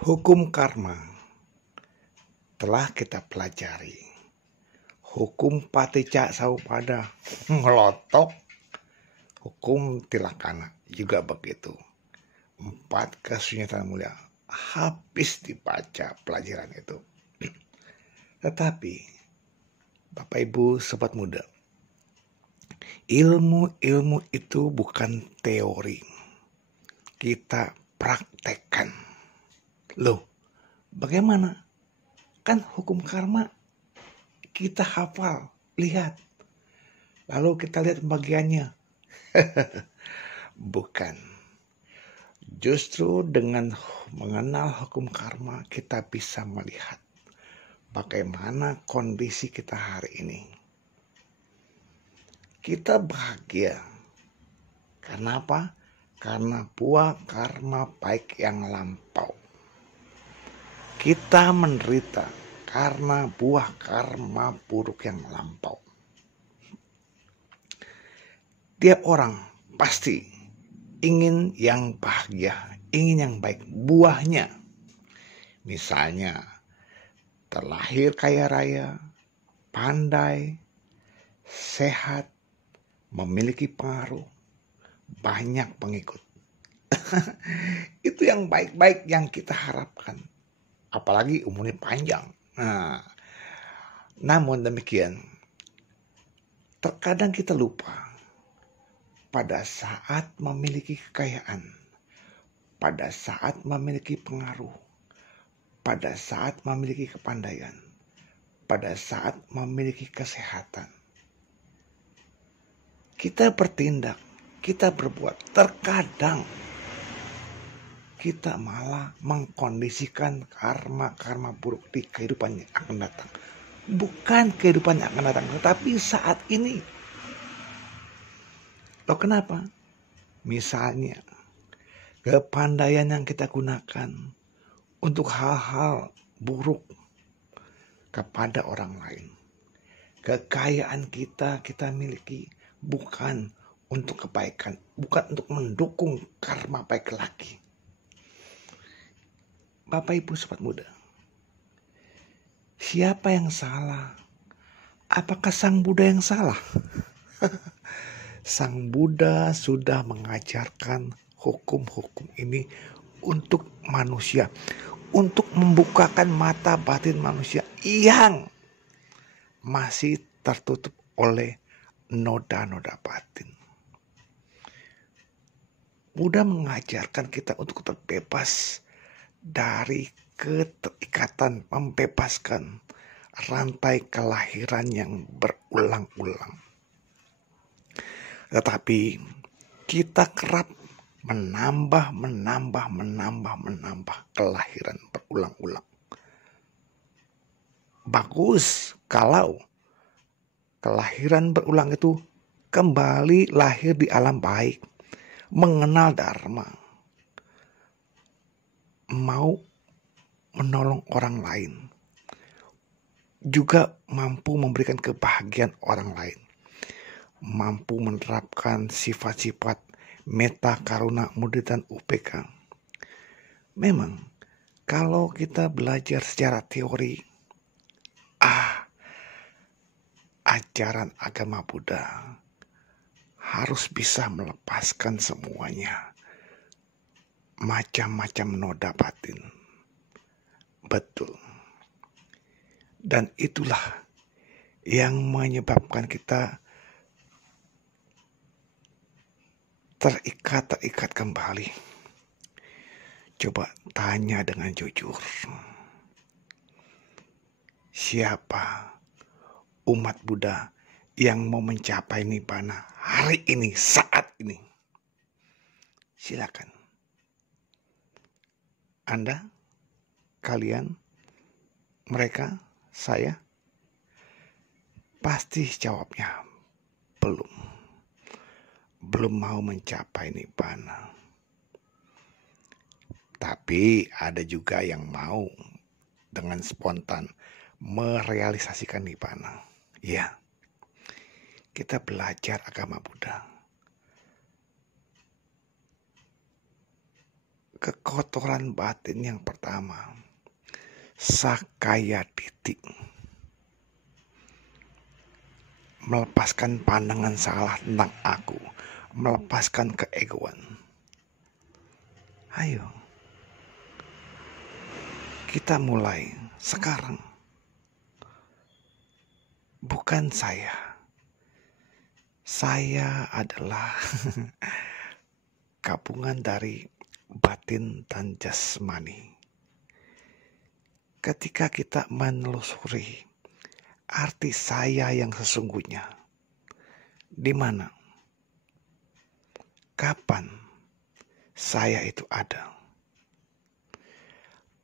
Hukum karma telah kita pelajari. Hukum paticca samuppada ngelotok, hukum tilakana juga begitu. 4 kesunyatan mulia habis dibaca pelajaran itu. Tetapi Bapak Ibu Sobat Muda, ilmu itu bukan teori, kita praktekkan. Loh, bagaimana? Kan hukum karma kita hafal, lihat. Lalu kita lihat bagiannya. Bukan. Justru dengan mengenal hukum karma kita bisa melihat bagaimana kondisi kita hari ini. Kita bahagia. Karena apa? Karena buah karma baik yang lampau. Kita menderita karena buah karma buruk yang lampau. Tiap orang pasti ingin yang bahagia, ingin yang baik. Buahnya, misalnya terlahir kaya raya, pandai, sehat, memiliki pengaruh, banyak pengikut. Itu yang baik-baik yang kita harapkan. Apalagi umurnya panjang. Namun demikian, terkadang kita lupa pada saat memiliki kekayaan, pada saat memiliki pengaruh, pada saat memiliki kepandaian, pada saat memiliki kesehatan, kita bertindak, kita berbuat. Terkadang kita malah mengkondisikan karma-karma buruk di kehidupan yang akan datang. Bukan kehidupan yang akan datang, tetapi saat ini. Loh, kenapa? Misalnya, kepandaian yang kita gunakan untuk hal-hal buruk kepada orang lain. Kekayaan kita miliki bukan untuk kebaikan, bukan untuk mendukung karma baik lagi. Bapak Ibu Sobat Muda, siapa yang salah? Apakah Sang Buddha yang salah? Sang Buddha sudah mengajarkan hukum-hukum ini untuk manusia, untuk membukakan mata batin manusia yang masih tertutup oleh noda-noda batin. Buddha mengajarkan kita untuk terbebas dari keterikatan, membebaskan rantai kelahiran yang berulang-ulang. Tetapi kita kerap menambah kelahiran berulang-ulang. Bagus kalau kelahiran berulang itu kembali lahir di alam baik, mengenal dharma, mau menolong orang lain, juga mampu memberikan kebahagiaan orang lain, mampu menerapkan sifat-sifat metta, karuna, mudita, dan UPK. Memang kalau kita belajar secara teori, ajaran agama Buddha harus bisa melepaskan semuanya. Macam-macam noda batin. Betul. Dan itulah yang menyebabkan kita terikat kembali. Coba tanya dengan jujur. Siapa umat Buddha yang mau mencapai nibbana hari ini, saat ini? Silakan. Anda, kalian, mereka, saya, pasti jawabnya belum mau mencapai nibbana. Tapi ada juga yang mau dengan spontan merealisasikan nibbana. Ya, kita belajar agama Buddha. kekotoran batin yang pertama, sakaya titik, melepaskan pandangan salah tentang aku, melepaskan keegoan. Ayo, kita mulai sekarang. Bukan saya adalah gabungan dari batin dan jasmani. Ketika kita menelusuri arti saya yang sesungguhnya, di mana, kapan saya itu ada?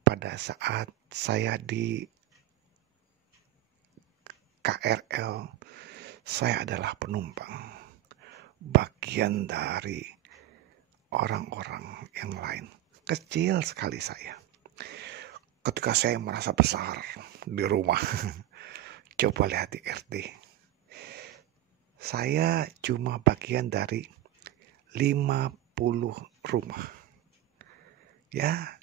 Pada saat saya di KRL, saya adalah penumpang, bagian dari orang-orang yang lain. Kecil sekali saya. Ketika saya merasa besar di rumah, coba lihat di RT. Saya cuma bagian dari 50 rumah. Ya,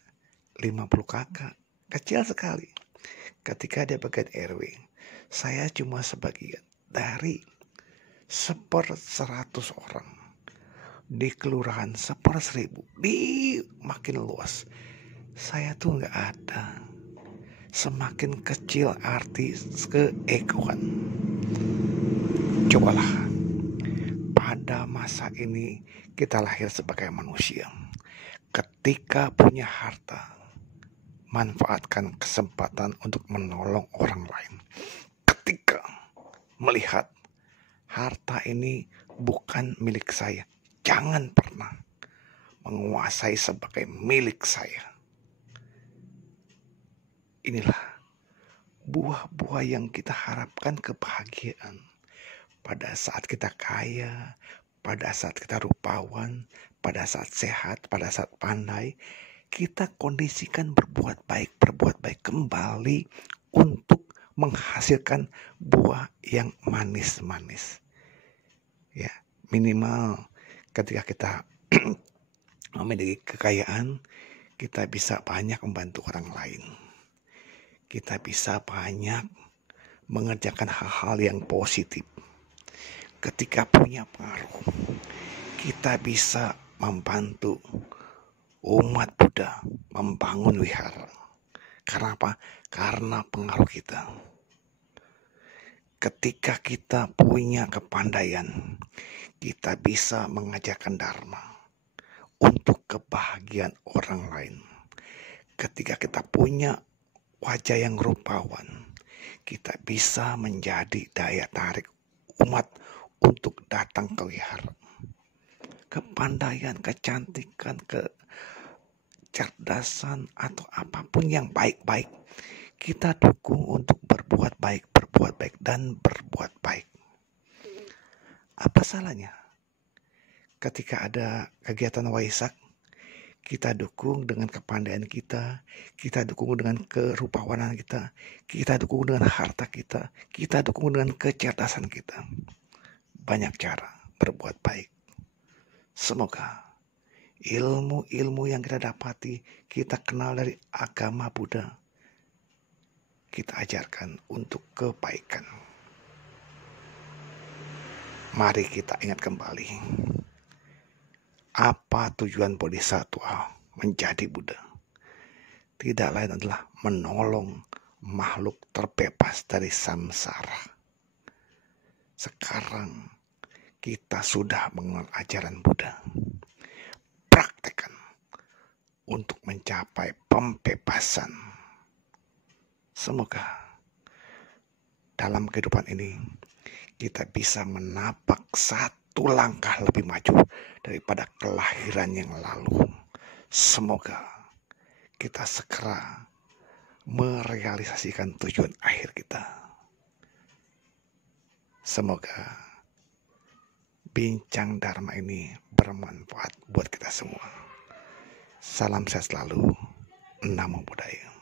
50 kakak. Kecil sekali. Ketika dia bagian RW, saya cuma sebagian dari 1/100 orang. Di kelurahan 1/1000. Di makin luas. Saya tuh gak ada. Semakin kecil arti keegoan. Cobalah. Pada masa ini kita lahir sebagai manusia. Ketika punya harta, manfaatkan kesempatan untuk menolong orang lain. Ketika melihat harta ini bukan milik saya, jangan pernah menguasai sebagai milik saya. Inilah buah-buah yang kita harapkan, kebahagiaan. Pada saat kita kaya, pada saat kita rupawan, pada saat sehat, pada saat pandai, kita kondisikan berbuat baik kembali untuk menghasilkan buah yang manis-manis. Ya, minimal ketika kita memiliki kekayaan, kita bisa banyak membantu orang lain. Kita bisa banyak mengerjakan hal-hal yang positif. Ketika punya pengaruh, kita bisa membantu umat Buddha membangun wihara. Karena apa? Karena pengaruh kita. Ketika kita punya kepandaian, kita bisa mengajarkan dharma untuk kebahagiaan orang lain. Ketika kita punya wajah yang rupawan, kita bisa menjadi daya tarik umat untuk datang ke wihara. Kepandaian, kecantikan, kecerdasan, atau apapun yang baik-baik, kita dukung untuk berbuat baik, dan berbuat baik. Apa salahnya? Ketika ada kegiatan Waisak, kita dukung dengan kepandaian kita dukung dengan kerupawanan kita dukung dengan harta kita dukung dengan kecerdasan kita. Banyak cara berbuat baik. Semoga ilmu-ilmu yang kita dapati, kita kenal dari agama Buddha, kita ajarkan untuk kebaikan. Mari kita ingat kembali, apa tujuan Bodhisattva menjadi Buddha? Tidak lain adalah menolong makhluk terbebas dari samsara. Sekarang kita sudah mengenal ajaran Buddha. Praktekkan untuk mencapai pembebasan. Semoga dalam kehidupan ini kita bisa menapak satu langkah lebih maju daripada kelahiran yang lalu. Semoga kita segera merealisasikan tujuan akhir kita. Semoga bincang Dharma ini bermanfaat buat kita semua. Salam sehat selalu. Namo Buddhaya.